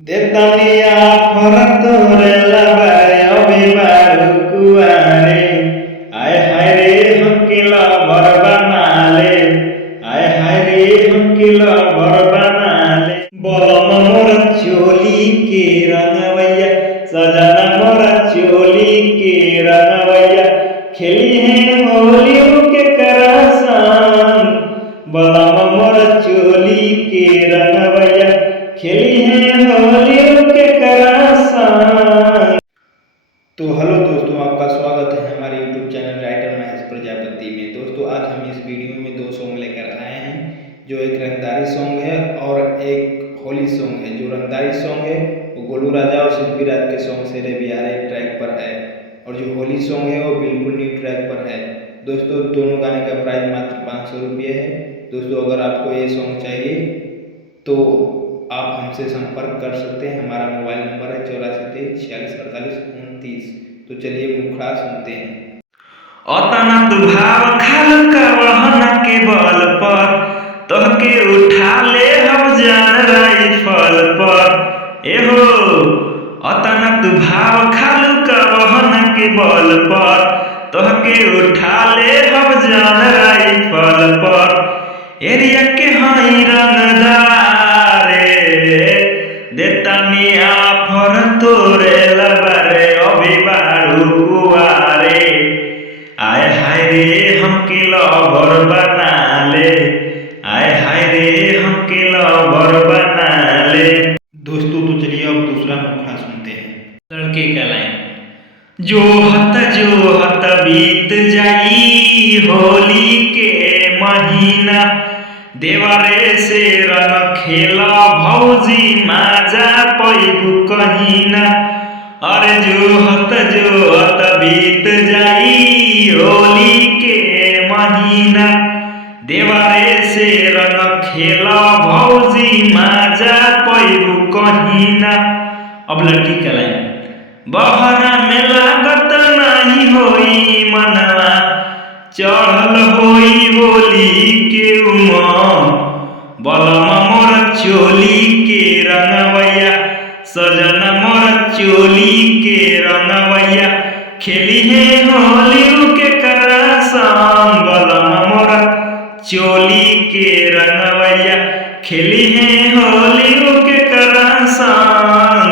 देतनिया फरतोरे लबारे अभिबारू कुआरे आय हाय रे हकिला बरबानाले आय हाय रे हकिला बरबानाले बलम मोर चोली के रंगवैया सजना मोर चोली के रंगवैया खेली है होली के करसान बलम मोर चोली के रंगवैया खेली है होली के करसान। तो हेलो दोस्तों, आपका स्वागत है हमारे YouTube channel writer Mahesh Prajapati में। दोस्तों आज हम इस वीडियो में दो सॉन्ग लेकर आए हैं, जो एक रंगदारी सॉन्ग है और एक होली सॉन्ग है। जो रंगदारी सॉन्ग है वो गोलू राजा और शिल्पी राज के सॉन्ग से रे बिहारी ट्रैक पर है, और जो होली सॉन्ग है वो बिल्कुल न्यू ट्रैक पर है। दोस्तों दोनों गाने का प्राइस मात्र 500 रुपये है। दोस्तों अगर आपको ये सॉन्ग चाहिए तो आप हमसे संपर्क कर सकते हैं। हमारा मोबाइल नंबर है 8423464829। तो चलिए मुखड़ा सुनते हैं। अतना दुभाव खाल का वहन के बल पर तोहके उठा ले हम जान राइफल पर। एहो अतना दुभाव खाल का वहन के बल पर तोहके उठा ले हम जान राइफल पर। एरिया के हई रंगदारे देतनिया फर तोरे लबारे अभिबारू कुआरे आय हाय रे हमके लवर बनाले आय हाय रे हमके लवर बनाले। दोस्तों तो चलिए अब दूसरा मुखड़ा सुनते हैं। लड़के का लाइन जो हत बीत जाई होली के महीना देवरे से रंग खेला भौजी माजा पैबू कहीना। अरे जो हत बीत जाई होली के महीना देवरे से रंग खेला भौजी माजा पैबू कहीना। अब लड़की का लाइन बहरा में लागत नहीं होई मनवा चढ़ल होई होली के उमर। बलम मोर चोली के रंगवैया सजन मोर चोली के रंगवैया खेली है होली के करसान। बलम मोर चोली के रंगवैया खेली है होली के करसान।